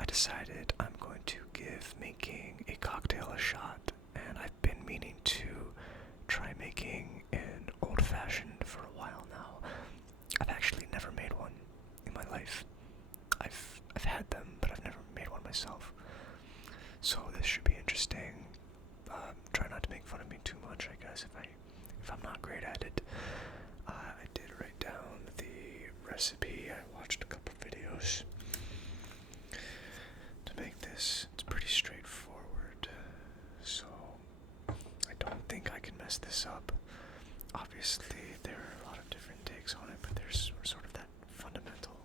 I decided I'm going to give making a cocktail a shot, and I've been meaning to try making an old-fashioned for a while now. I've actually never made one in my life. I've had them, but I've never made one myself. So this should be interesting. Try not to make fun of me too much, I guess, if I'm not great at it. I did write down the recipe. I watched a couple videos to make this. It's pretty straightforward, so I don't think I can mess this up. Obviously, there are a lot of different takes on it, but there's sort of that fundamental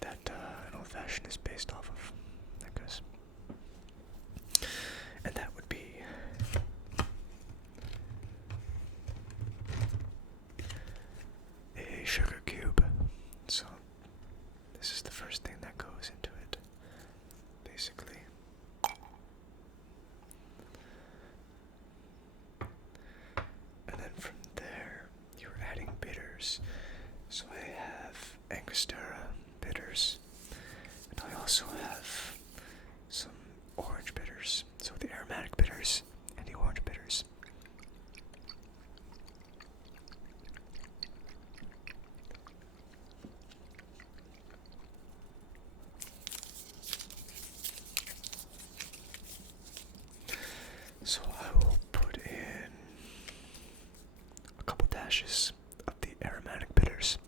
that an old-fashioned is based off of, I guess. And that would be a sugar cube. So this is the first thing that goes into it, basically. And then from there, you're adding bitters. So I have Angostura bitters, and I also have some orange bitters. So the aromatic bitters and the orange bitters. So I will put in a couple dashes of the aromatic bitters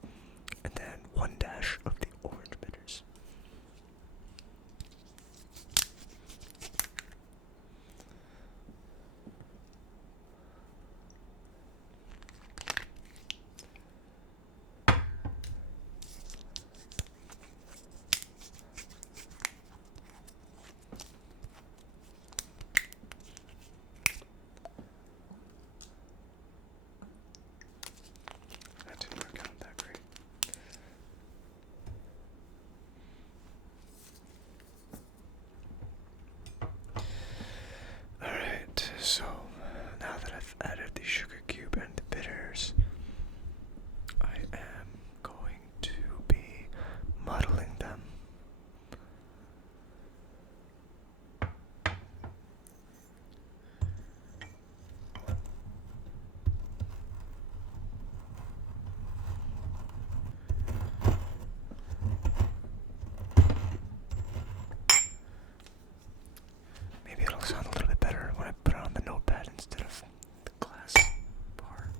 and then one dash of the orange bitters. That didn't work out that great. Alright, so now that I've added the sugar cube and the bitters, I am going to be muddling them. Maybe it'll sound a little bit better when I put it on the notepad instead of the glass bar.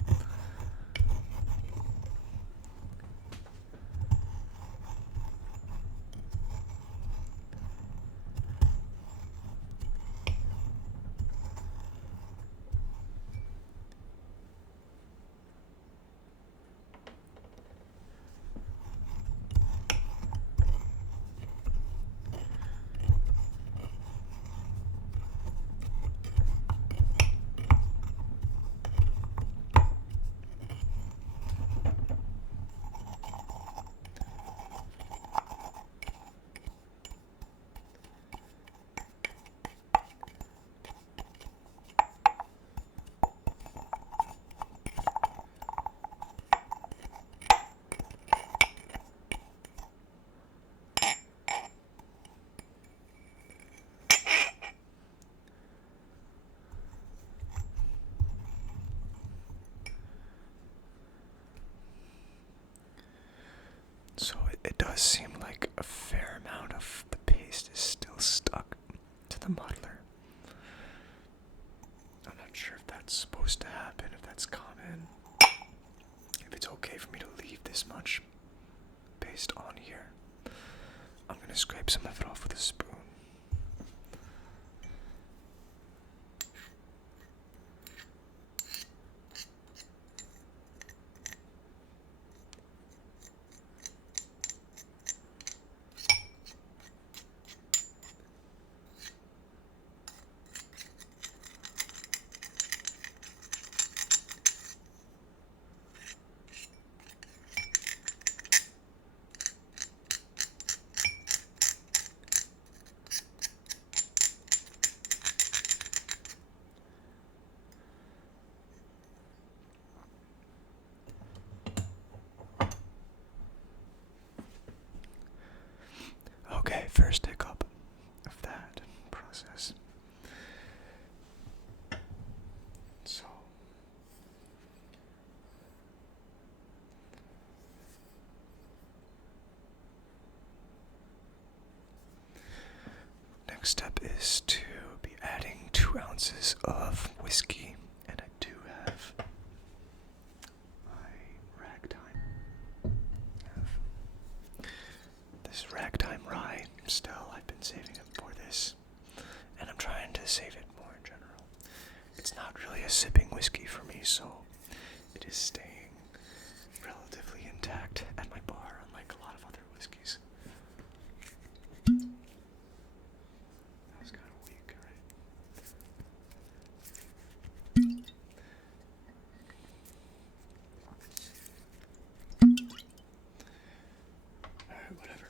So it does seem like a fair amount of the paste is still stuck to the muddler. I'm not sure if that's supposed to happen, if that's common, if it's okay for me to leave this much paste on here. I'm gonna scrape some of it off with a spoon. Okay, first take next step is to be adding 2 ounces of whiskey, and I do have my this Ragtime Rye. Still, I've been saving it for this, and I'm trying to save it more in general. It's not really a sipping whiskey for me, so it is staying relatively intact at my bar, unlike a lot of other whiskeys. That was kind of weak, right? Alright, whatever.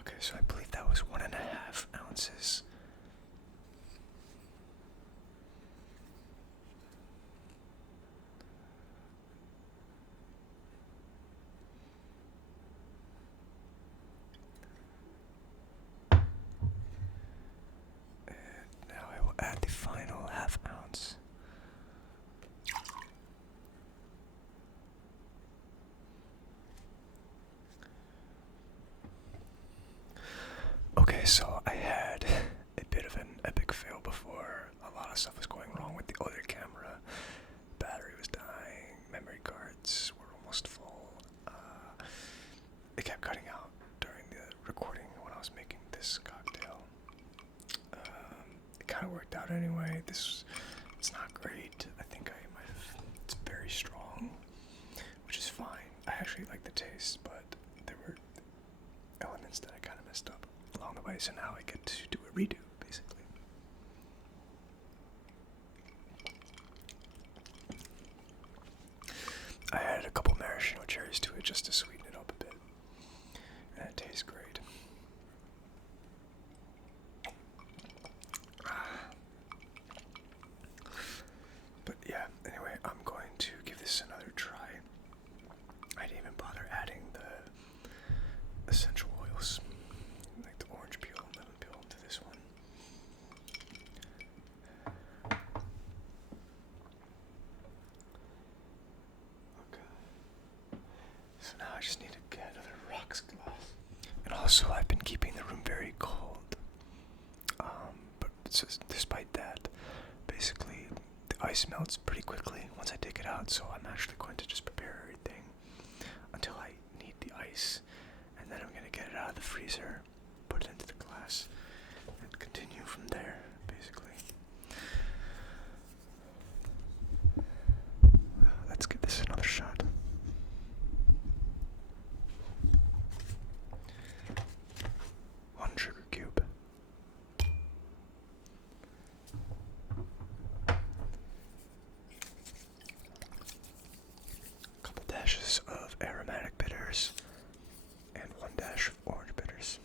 Okay, so I believe that was 1.5 ounces. And now I will add the final 1/2 ounce. Okay, so I had a bit of an epic fail before. A lot of stuff was going wrong with the other camera. Battery was dying, memory cards were almost full. It kept cutting out during the recording when I was making this cocktail. It kind of worked out anyway. It's not great. I think I might have, it's very strong, which is fine. I actually like the taste, but there were elements that I kind of messed up along the way, so now I get to do a redo, basically. I added a couple maraschino cherries to it just to sweeten it up a bit, and it tastes great. But yeah, anyway, I'm going to give this another try. I didn't even bother adding the essential oils, like the orange peel and lemon peel, to this one. Okay. So now I just need to get another rocks glass. And also, I've been keeping the room very cold. But despite that, basically, the ice melts pretty quickly once I take it out, so I'm actually going to just prepare everything until I need the ice, and then I'm going to get it out of the freezer, put it into the glass, and continue from there, basically. Let's give this another shot. One sugar cube. Couple dashes of aromatic bitters, and 1 dash of orange bitters.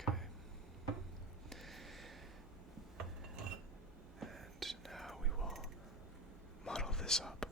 Okay. And now we will muddle this up.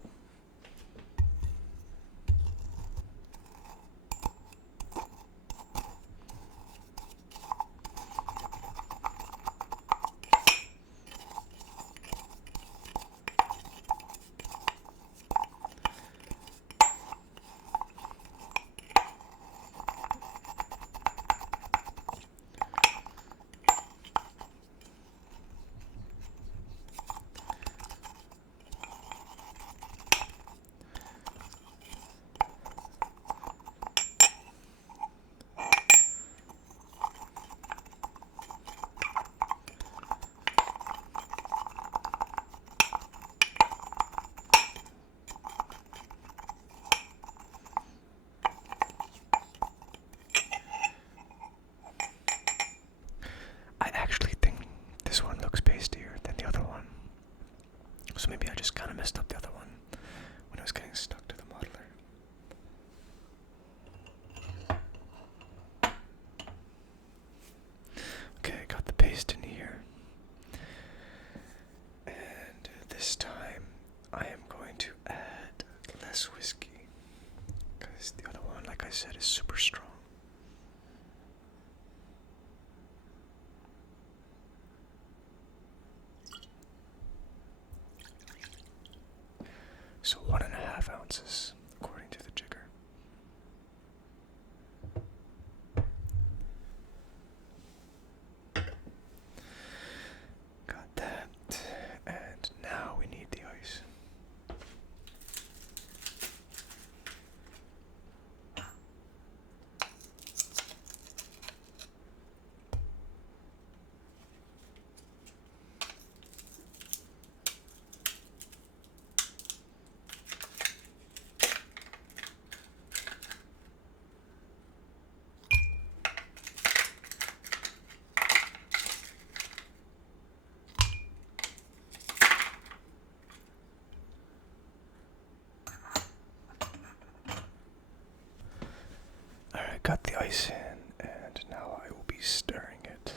I actually think this one looks pastier than the other one, so maybe I just kind of messed up the other one. when it was getting stuck to the muddler. Okay, I got the paste in here. And this time I am going to add less whiskey, because the other one, like I said, is super strong. So 1.5 ounces, according to the jigger. Got that, and now we need the ice. Alright, got the ice in, and now I will be stirring it.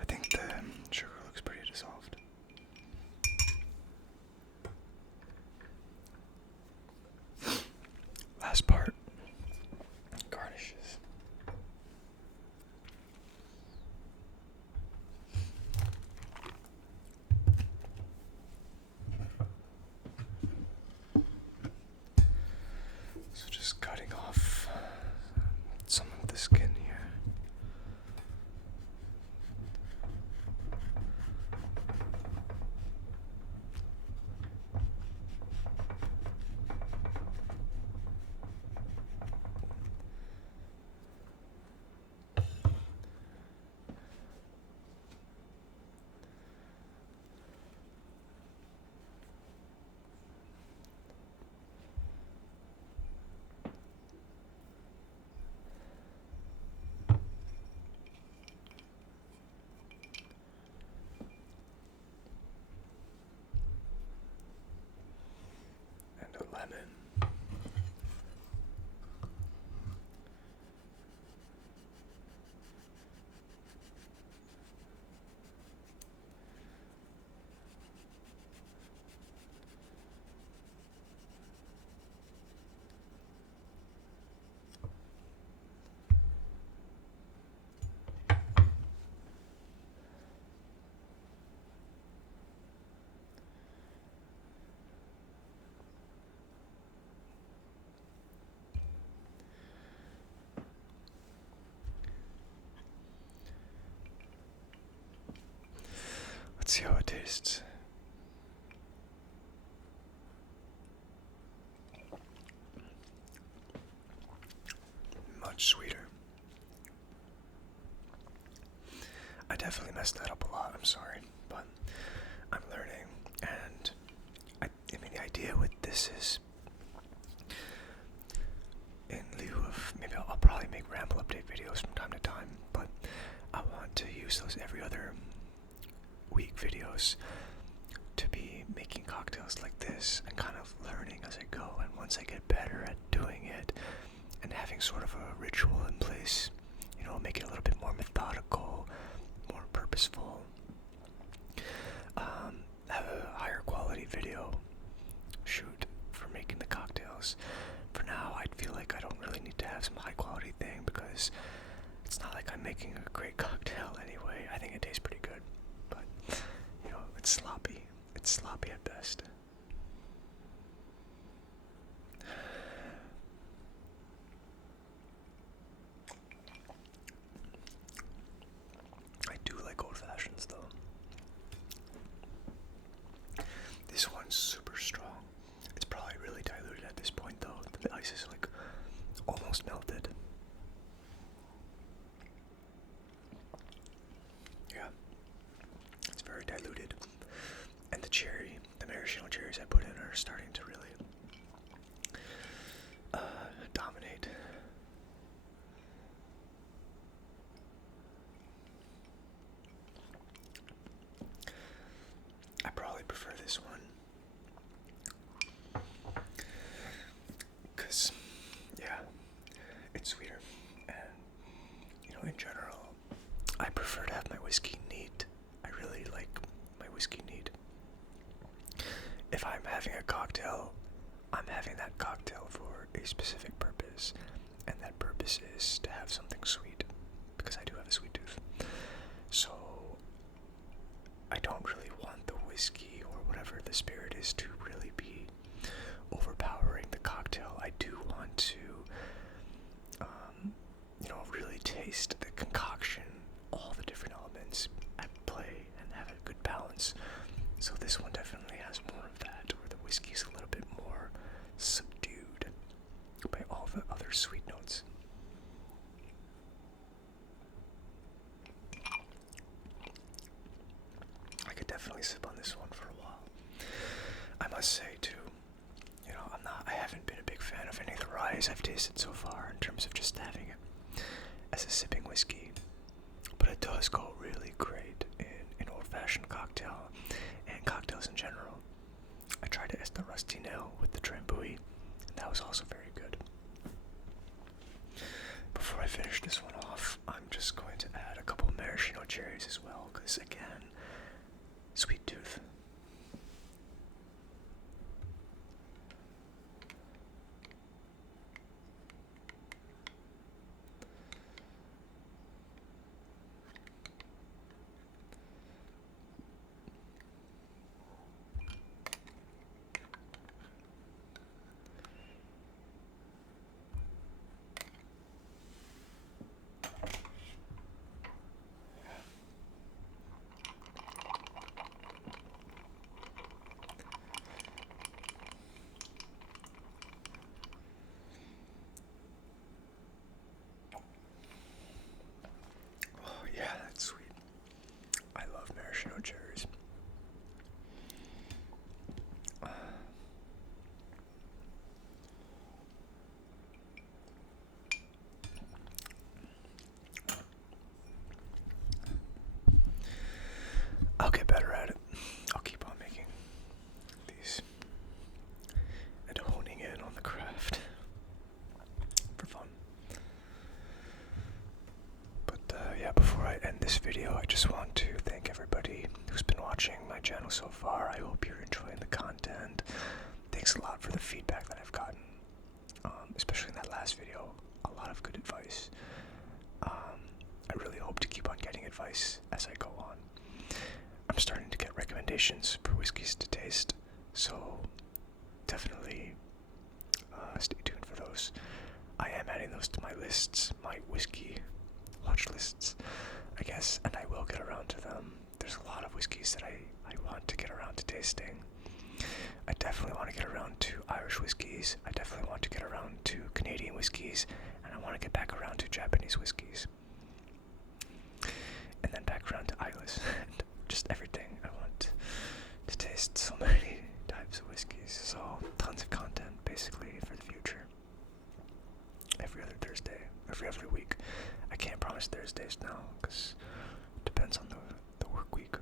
I think the sugar looks pretty dissolved. Last part, garnishes. So just cutting off some of the skin here. And a lemon. Let's see how it tastes. Much sweeter. I definitely messed that up a lot, I'm sorry, but I'm learning, and I mean, the idea with this is, in lieu of, maybe I'll probably make ramble update videos from time to time, but I want to use those every other week videos to be making cocktails like this and kind of learning as I go. And once I get better at doing it and having sort of a ritual in place, you know, make it a little bit more methodical, more purposeful, have a higher quality video shoot for making the cocktails. For now, I feel like I don't really need to have some high quality thing, because it's not like I'm making a great cocktail anyway. I think it tastes pretty good, but you know, it's sloppy. It's sloppy at best. specific purpose, and that purpose is to have something sweet, because I do have a sweet tooth. So I don't really want the whiskey or whatever the spirit is to really be overpowering the cocktail. I do want to, really taste the concoction, all the different elements at play, and have a good balance. So this one definitely has more of that, where the whiskey's a little bit more subdued by all the other sweet notes. I could definitely sip on this one for a while. I must say too, I haven't been a big fan of any of the ryes I've tasted so far in terms of just having it as a sipping whiskey, but it does go really great in an old-fashioned cocktail and cocktails in general. I tried it as the rusty nail with the Drambuie, and that was also very good. Before I finish this one off, I'm just going to add a couple maraschino cherries as well, because again, sweet tooth. Yeah, that's sweet. I love maraschino cherries. I'll get better at it. I'll keep on making these and honing in on the craft for fun. But yeah, before I end this video, I just want to thank everybody who's been watching my channel so far. I hope you're enjoying the content. Thanks a lot for the feedback that I've gotten, especially in that last video. A lot of good advice. I really hope to keep on getting advice as I go on. I'm starting to get recommendations for whiskeys to taste, so definitely stay tuned for those. I am adding those to my lists, my whiskey watch lists, I guess, and I will get around to them. There's a lot of whiskeys that I want to get around to tasting. I definitely want to get around to Irish whiskeys. I definitely want to get around to Canadian whiskeys, and I want to get back around to Japanese whiskeys. And then back around to Islas, and just everything. I want to taste so many types of whiskeys, so tons of content basically for the future. Every other Thursday, every other week. I can't promise Thursdays now, because it depends on the work week,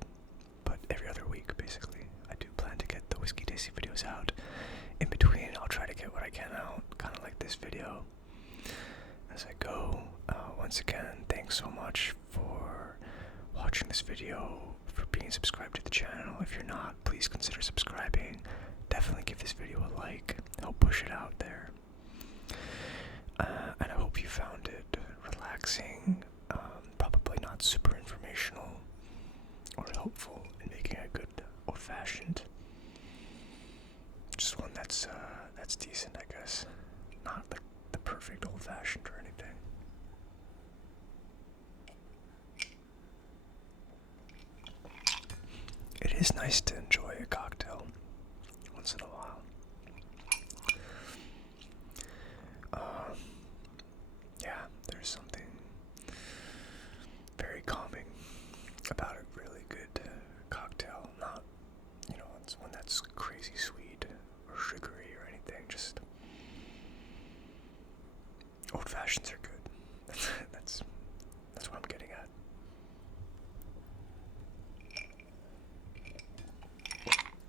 but every other week basically. I do plan to get the whiskey tasting videos out. In between, I'll try to get what I can out, kind of like this video, as I go. Once again, thanks so much for watching this video, for being subscribed to the channel. If you're not, please consider subscribing. Definitely give this video a like, help push it out there. And I hope you found it relaxing, probably not super informational or helpful in making a good old-fashioned. Just one that's decent, I guess. Not like the perfect old-fashioned or anything. It is nice to enjoy a cocktail once in a while. Yeah, there's something very calming about a really good cocktail. Not, it's one that's crazy sweet or sugary or anything. Just old fashions are good. That's what I'm getting at.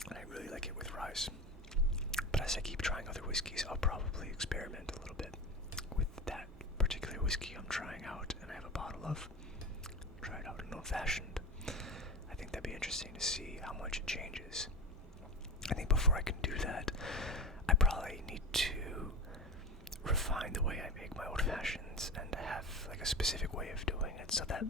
And I really like it with rice. But as I keep trying other whiskeys, I'll probably experiment a little bit with that particular whiskey I'm trying out, and I have a bottle of. Try it out in old-fashioned. I think that'd be interesting to see how much it changes. I think before I can do that, I probably need to specific way of doing it so that